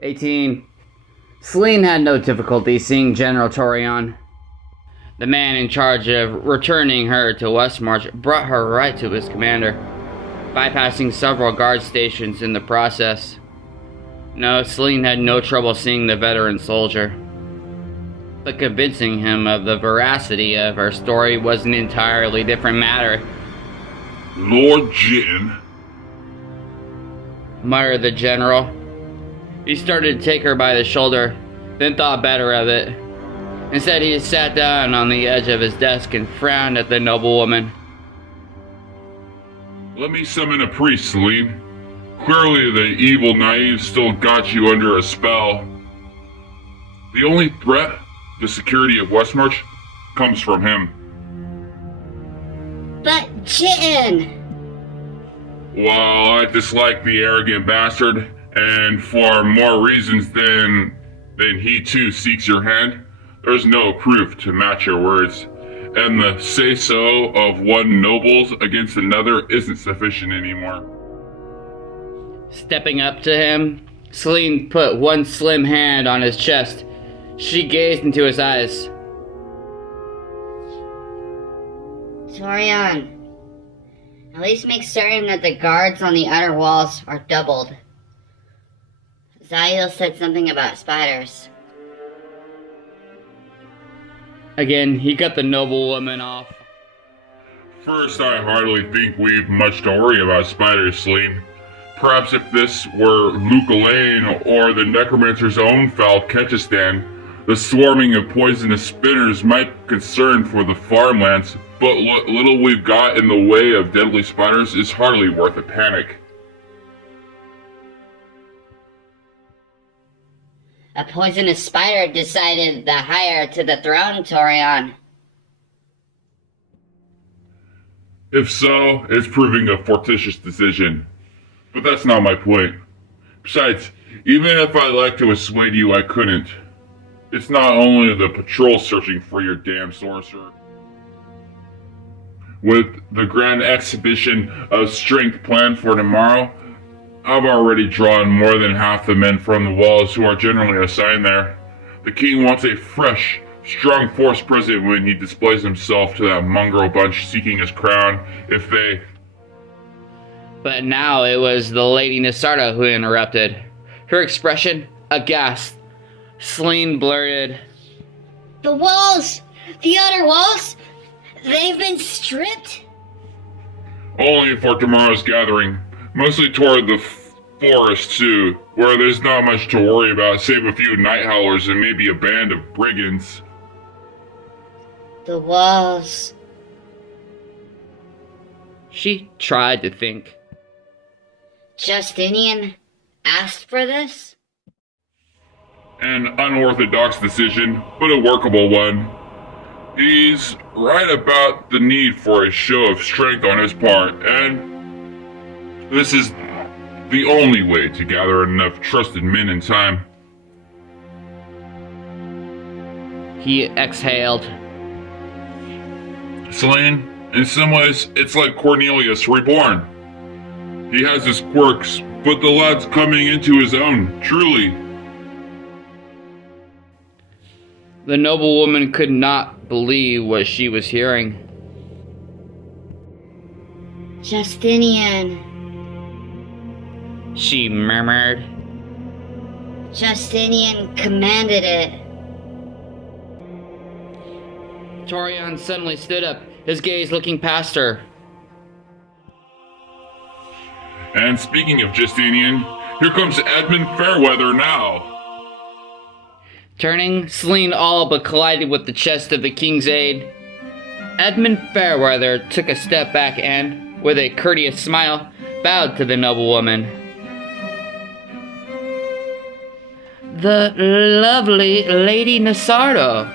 18. Selene had no difficulty seeing General Torion. The man in charge of returning her to Westmarch brought her right to his commander, bypassing several guard stations in the process. No, Selene had no trouble seeing the veteran soldier, but convincing him of the veracity of her story was an entirely different matter. Lord Jitan, muttered the general. He started to take her by the shoulder, then thought better of it. Instead, he sat down on the edge of his desk and frowned at the noblewoman. Let me summon a priest, Selene. Clearly the evil naive still got you under a spell. The only threat, the security of Westmarch, comes from him. But Jitan! While I dislike the arrogant bastard, and for more reasons than he too seeks your hand, there's no proof to match your words, and the say-so of one nobles against another isn't sufficient anymore. Stepping up to him, Selene put one slim hand on his chest. She gazed into his eyes. Torion, at least make certain that the guards on the outer walls are doubled. Zayl said something about spiders. Again, he cut the noblewoman off. First, I hardly think we've much to worry about spiders, Selene. Perhaps if this were Luke Lane or the Necromancer's own Falkechistan, the swarming of poisonous spinners might concern for the farmlands, but what little we've got in the way of deadly spiders is hardly worth a panic. A poisonous spider decided the heir to the throne, Torion. If so, it's proving a fortuitous decision. But that's not my point. Besides, even if I'd like to assuade you, I couldn't. It's not only the patrol searching for your damn sorcerer. With the grand exhibition of strength planned for tomorrow, I've already drawn more than half the men from the walls who are generally assigned there. The king wants a fresh, strong force present when he displays himself to that mongrel bunch seeking his crown, if they... But now it was the Lady Nisarda who interrupted. Her expression, aghast. Selene blurted, The walls! The outer walls! They've been stripped? Only for tomorrow's gathering. Mostly toward the forest, too, where there's not much to worry about save a few night howlers and maybe a band of brigands. The walls... She tried to think. Justinian asked for this? An unorthodox decision, but a workable one. He's right about the need for a show of strength on his part, and this is the only way to gather enough trusted men in time. He exhaled. Selene, in some ways, it's like Cornelius reborn. He has his quirks, but the lad's coming into his own, truly. The noblewoman could not believe what she was hearing. Justinian. She murmured. Justinian commanded it. Torion suddenly stood up, his gaze looking past her. And speaking of Justinian, here comes Edmund Fairweather now. Turning, Selene all but collided with the chest of the king's aide. Edmund Fairweather took a step back and, with a courteous smile, bowed to the noblewoman. The lovely Lady Nisarda.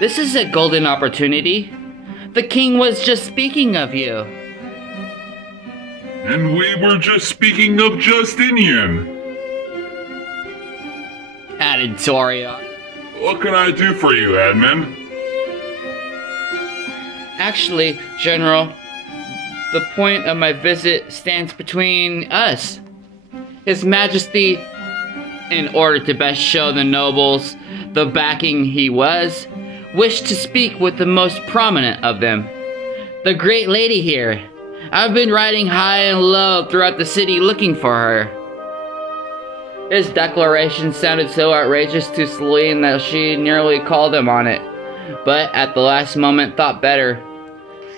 This is a golden opportunity. The king was just speaking of you. And we were just speaking of Justinian, added Torion. What can I do for you, Edmund? Actually, General, the point of my visit stands between us. His Majesty in order to best show the nobles the backing he was, wished to speak with the most prominent of them. The great lady here. I've been riding high and low throughout the city looking for her. His declaration sounded so outrageous to Selene that she nearly called him on it, but at the last moment thought better.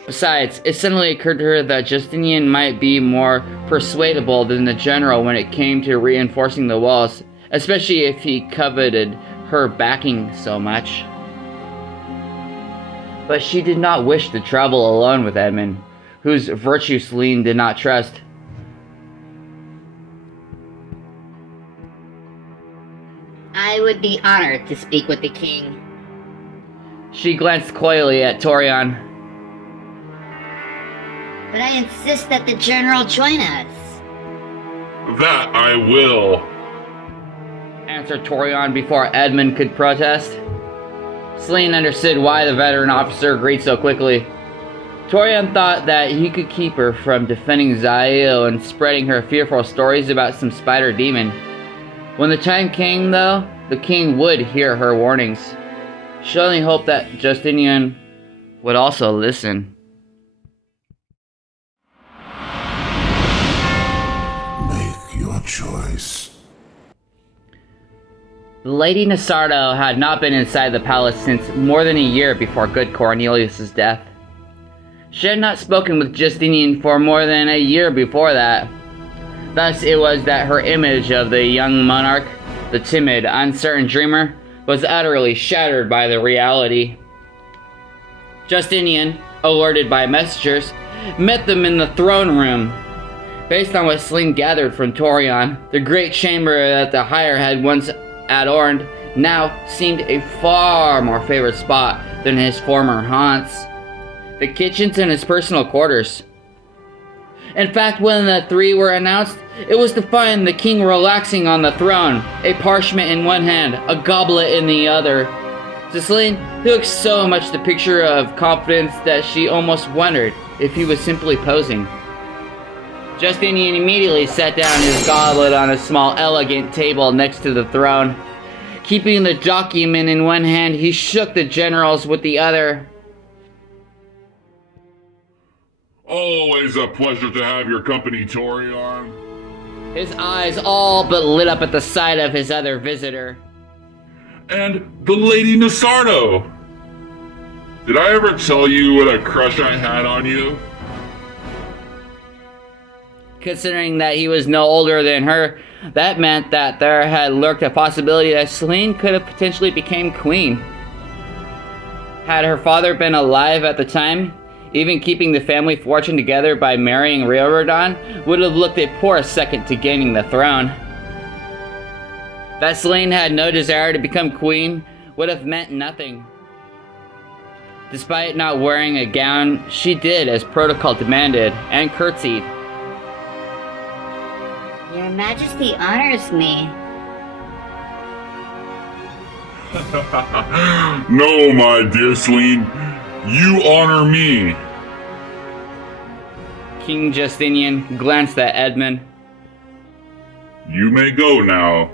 Besides, it suddenly occurred to her that Justinian might be more persuadable than the general when it came to reinforcing the walls, especially if he coveted her backing so much. But she did not wish to travel alone with Edmund, whose virtue Selene did not trust. I would be honored to speak with the king. She glanced coyly at Torion. But I insist that the general join us. That I will, answered Torion before Edmund could protest. Selene understood why the veteran officer agreed so quickly. Torion thought that he could keep her from defending Zayl and spreading her fearful stories about some spider demon. When the time came, though, the king would hear her warnings. She only hoped that Justinian would also listen. Make your choice. The Lady Nasardo had not been inside the palace since more than a year before good Cornelius' death. She had not spoken with Justinian for more than a year before that. Thus it was that her image of the young monarch, the timid, uncertain dreamer, was utterly shattered by the reality. Justinian, alerted by messengers, met them in the throne room. Based on what Selene gathered from Torion, the great chamber that the Higher had once adorned now seemed a far more favored spot than his former haunts. The kitchens and his personal quarters. In fact, when the three were announced, it was to find the king relaxing on the throne, a parchment in one hand, a goblet in the other. To Selene, he looked so much the picture of confidence that she almost wondered if he was simply posing. Justinian immediately set down his goblet on a small, elegant table next to the throne. Keeping the document in one hand, he shook the generals with the other. Always a pleasure to have your company, Torion. His eyes all but lit up at the sight of his other visitor. And the Lady Nasardo! Did I ever tell you what a crush I had on you? Considering that he was no older than her, that meant that there had lurked a possibility that Selene could have potentially become queen. Had her father been alive at the time, even keeping the family fortune together by marrying Riordan would have looked a poor second to gaining the throne. That Selene had no desire to become queen would have meant nothing. Despite not wearing a gown, she did as protocol demanded and curtsied. Your Majesty honors me. No, my dear Selene, you honor me. King Justinian glanced at Edmund. You may go now.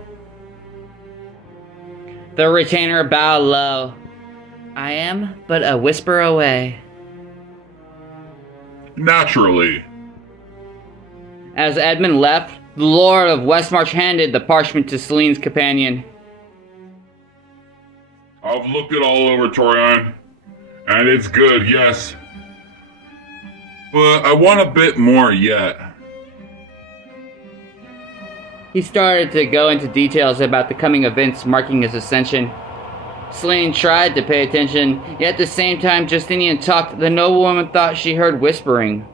The retainer bowed low. I am but a whisper away. Naturally. As Edmund left, the Lord of Westmarch handed the parchment to Selene's companion. I've looked it all over, Torion, and it's good, yes. But I want a bit more yet. He started to go into details about the coming events marking his ascension. Selene tried to pay attention, yet at the same time Justinian talked, the noblewoman thought she heard whispering.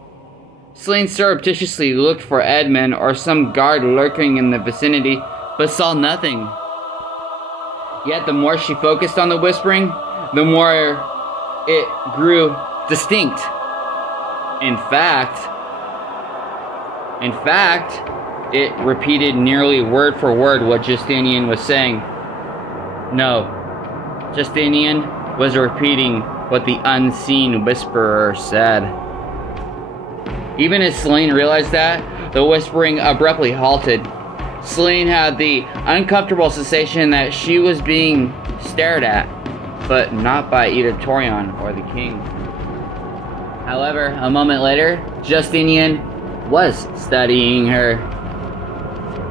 Selene surreptitiously looked for Edmund or some guard lurking in the vicinity, but saw nothing. Yet the more she focused on the whispering, the more it grew distinct. In fact, it repeated nearly word for word what Justinian was saying. No, Justinian was repeating what the unseen whisperer said. Even as Selene realized that, the whispering abruptly halted. Selene had the uncomfortable sensation that she was being stared at, but not by either Torion or the king. However, a moment later, Justinian was studying her.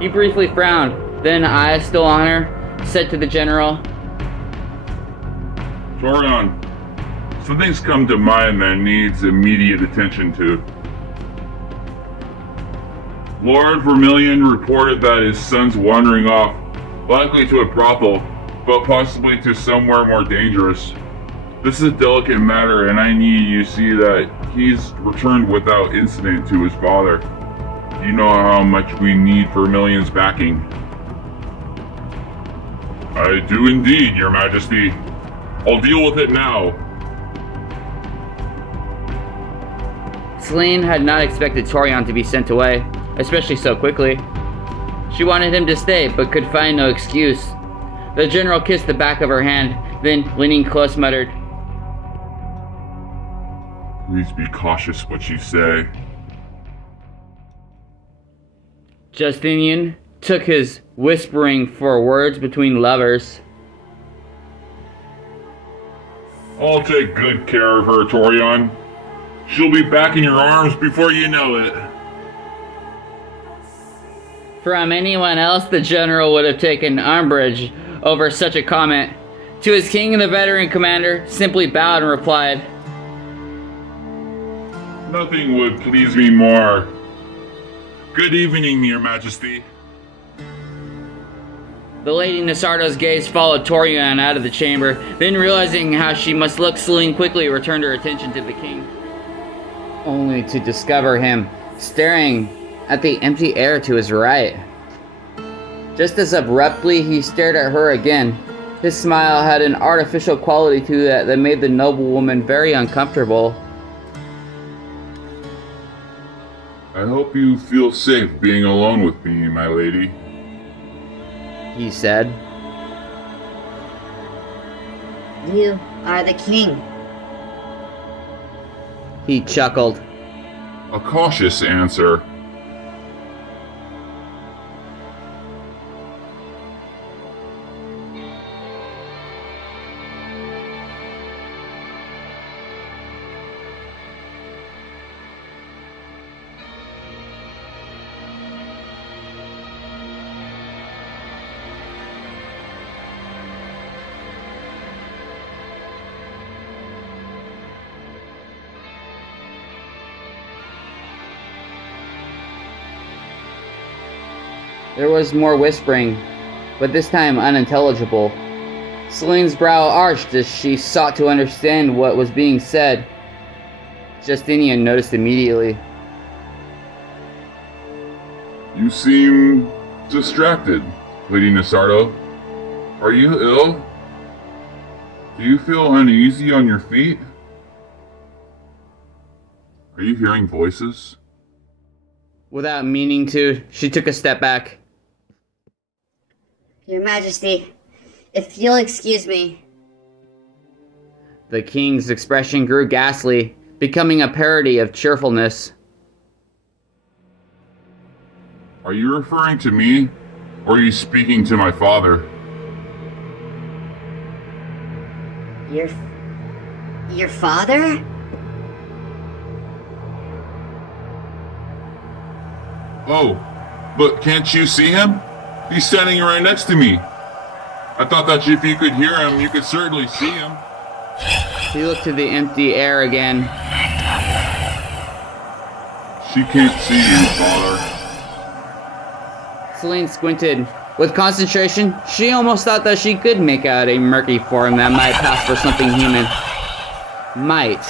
He briefly frowned, then, eyes still on her, said to the general, Torion, something's come to mind that needs immediate attention to. Lord Vermilion reported that his son's wandering off, likely to a brothel, but possibly to somewhere more dangerous. This is a delicate matter, and I need you to see that he's returned without incident to his father. You know how much we need Vermilion's backing. I do indeed, Your Majesty. I'll deal with it now. Selene had not expected Torion to be sent away, especially so quickly. She wanted him to stay, but could find no excuse. The general kissed the back of her hand, then, leaning close, muttered, Please be cautious what you say. Justinian took his whispering for words between lovers. I'll take good care of her, Torion. She'll be back in your arms before you know it. From anyone else, the general would have taken umbrage over such a comment. To his king, the veteran commander simply bowed and replied, Nothing would please me more. Good evening, Your Majesty. The Lady Nasardo's gaze followed Torion out of the chamber, then realizing how she must look, Selene quickly returned her attention to the king, only to discover him staring at the empty air to his right. Just as abruptly, he stared at her again. His smile had an artificial quality to it that made the noblewoman very uncomfortable. I hope you feel safe being alone with me, my lady, he said. You are the king. He chuckled. A cautious answer. There was more whispering, but this time unintelligible. Selene's brow arched as she sought to understand what was being said. Justinian noticed immediately. You seem distracted, Lady Nasardo. Are you ill? Do you feel uneasy on your feet? Are you hearing voices? Without meaning to, she took a step back. Your Majesty, if you'll excuse me. The king's expression grew ghastly, becoming a parody of cheerfulness. Are you referring to me, or are you speaking to my father? Your father? Oh, but can't you see him? He's standing right next to me. I thought that if you could hear him, you could certainly see him. He looked to the empty air again. She can't see you, father. Selene squinted. With concentration, she almost thought that she could make out a murky form that might pass for something human. Might.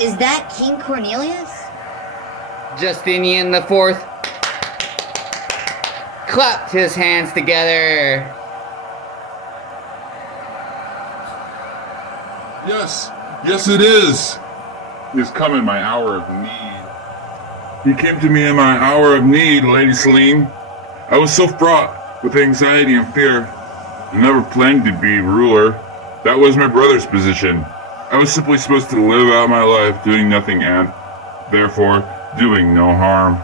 Is that King Cornelius? Justinian IV clapped his hands together. Yes it is. He has come in my hour of need. He came to me in my hour of need, Lady Selene. I was so fraught with anxiety and fear. I never planned to be ruler. That was my brother's position. I was simply supposed to live out my life doing nothing, and therefore doing no harm.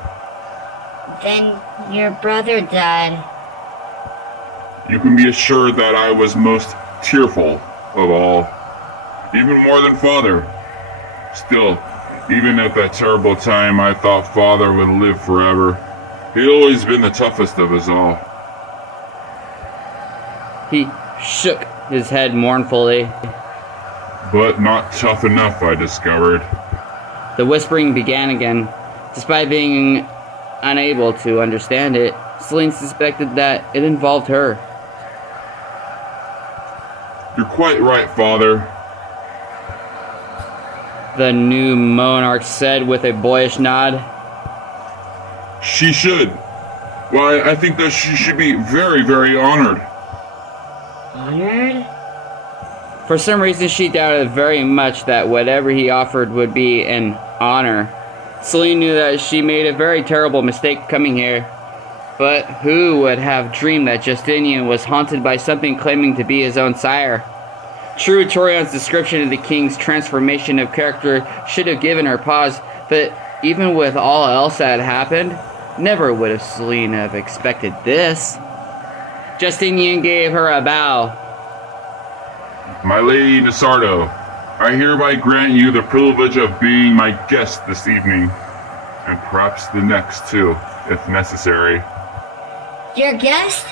Then your brother died. You can be assured that I was most tearful of all, even more than Father. Still, even at that terrible time, I thought Father would live forever. He'd always been the toughest of us all. He shook his head mournfully. But not tough enough, I discovered. The whispering began again. Despite being unable to understand it, Celine suspected that it involved her. You're quite right, Father. The new monarch said with a boyish nod. She should. Why, I think that she should be very, very honored. Honored? For some reason, she doubted very much that whatever he offered would be an honor. Celine knew that she made a very terrible mistake coming here. But who would have dreamed that Justinian was haunted by something claiming to be his own sire? True, Torion's description of the king's transformation of character should have given her pause, but even with all else that had happened, never would have Celine have expected this. Justinian gave her a bow. My Lady DeSardo, I hereby grant you the privilege of being my guest this evening, and perhaps the next too, if necessary. Your guest?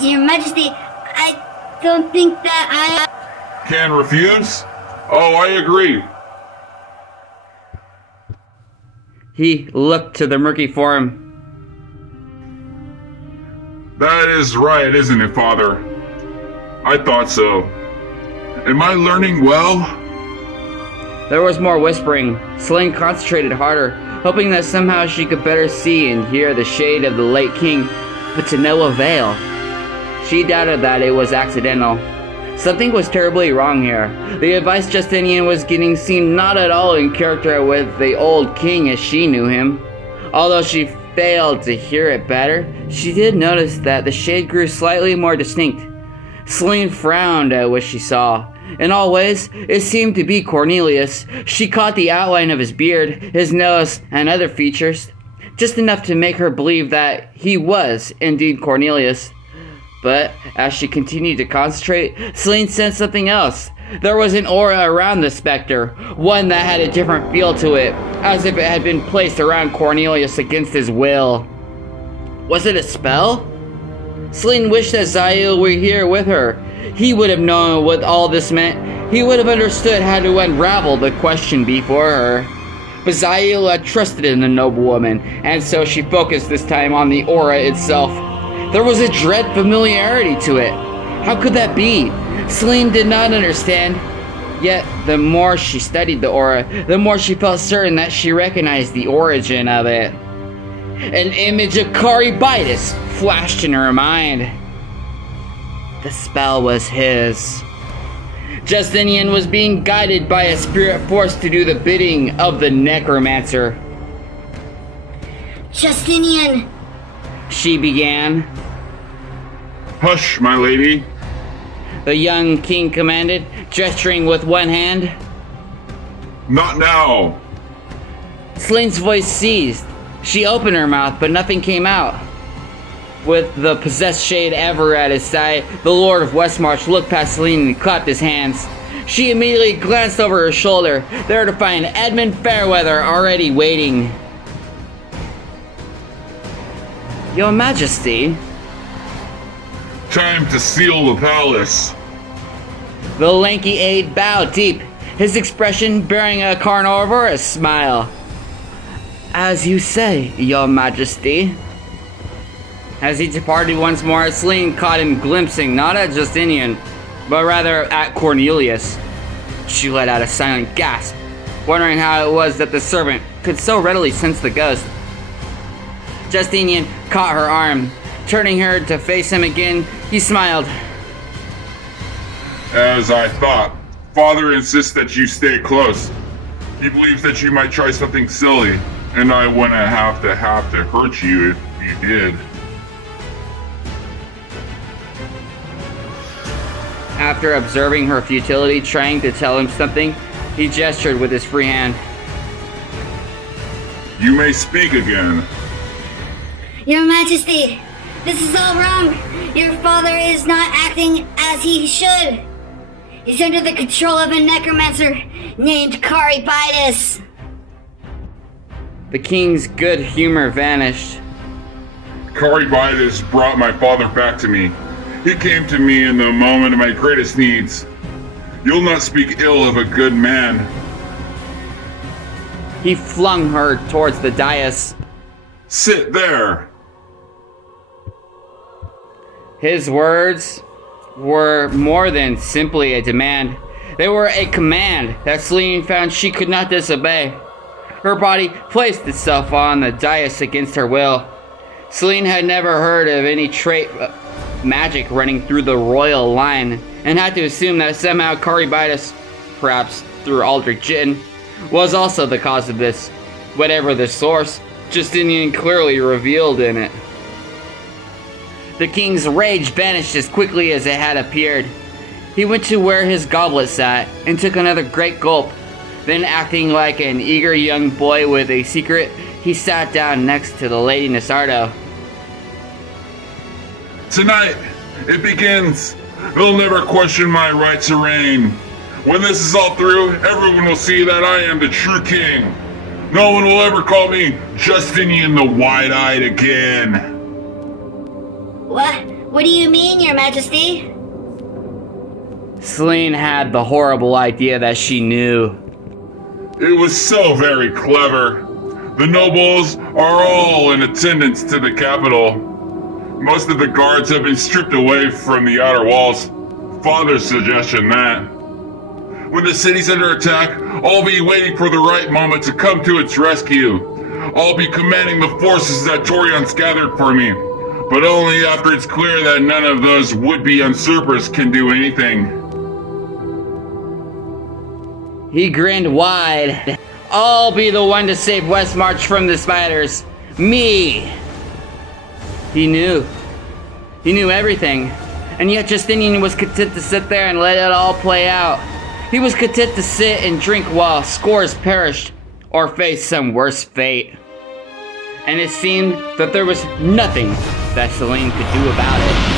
Your Majesty, I don't think that I... Can refuse? Oh, I agree. He looked to the murky form. That is right, isn't it, Father? I thought so. Am I learning well? There was more whispering. Celine concentrated harder, hoping that somehow she could better see and hear the shade of the late king, but to no avail. She doubted that it was accidental. Something was terribly wrong here. The advice Justinian was getting seemed not at all in character with the old king as she knew him. Although she failed to hear it better, she did notice that the shade grew slightly more distinct. Celine frowned at what she saw. In all ways, it seemed to be Cornelius. She caught the outline of his beard, his nose, and other features, just enough to make her believe that he was indeed Cornelius. But as she continued to concentrate, Celine sensed something else. There was an aura around the specter, one that had a different feel to it, as if it had been placed around Cornelius against his will. Was it a spell? Celine wished that Zayl were here with her. He would have known what all this meant. He would have understood how to unravel the question before her. But Zayl had trusted in the noblewoman, and so she focused this time on the aura itself. There was a dread familiarity to it. How could that be? Celine did not understand. Yet, the more she studied the aura, the more she felt certain that she recognized the origin of it. An image of Caribitis flashed in her mind. The spell was his. Justinian was being guided by a spirit force to do the bidding of the Necromancer. Justinian! She began. Hush, my lady. The young king commanded, gesturing with one hand. Not now. Celine's voice ceased. She opened her mouth, but nothing came out. With the possessed shade ever at his side, the Lord of Westmarch looked past Celine and clapped his hands. She immediately glanced over her shoulder, there to find Edmund Fairweather already waiting. Your Majesty. Time to seal the palace. The lanky aide bowed deep, his expression bearing a carnivorous smile. As you say, Your Majesty. As he departed once more, Celine caught him glimpsing not at Justinian, but rather at Cornelius. She let out a silent gasp, wondering how it was that the servant could so readily sense the ghost. Justinian caught her arm. Turning her to face him again, he smiled. As I thought, Father insists that you stay close. He believes that you might try something silly, and I wouldn't have to hurt you if you did. After observing her futility trying to tell him something, he gestured with his free hand. You may speak again. Your Majesty, this is all wrong. Your father is not acting as he should. He's under the control of a necromancer named Caribitis. The king's good humor vanished. Caribitis brought my father back to me. He came to me in the moment of my greatest needs. You'll not speak ill of a good man. He flung her towards the dais. Sit there. His words were more than simply a demand. They were a command that Selene found she could not disobey. Her body placed itself on the dais against her will. Selene had never heard of any trait magic running through the royal line, and had to assume that somehow Caribitis, perhaps through Aldric Jitan, was also the cause of this. Whatever the source, Justinian clearly revealed in it. The king's rage vanished as quickly as it had appeared. He went to where his goblet sat and took another great gulp. Then, acting like an eager young boy with a secret, he sat down next to the Lady Nasardo. Tonight, it begins. They'll never question my right to reign. When this is all through, everyone will see that I am the true king. No one will ever call me Justinian the Wide-Eyed again. What do you mean, Your Majesty? Selene had the horrible idea that she knew. It was so very clever. The nobles are all in attendance to the capital. Most of the guards have been stripped away from the outer walls. Father's suggestion that. When the city's under attack, I'll be waiting for the right moment to come to its rescue. I'll be commanding the forces that Torion's gathered for me, but only after it's clear that none of those would-be usurpers can do anything. He grinned wide. I'll be the one to save Westmarch from the spiders. Me! He knew. He knew everything. And yet Justinian was content to sit there and let it all play out. He was content to sit and drink while scores perished, or face some worse fate. And it seemed that there was nothing that Selene could do about it.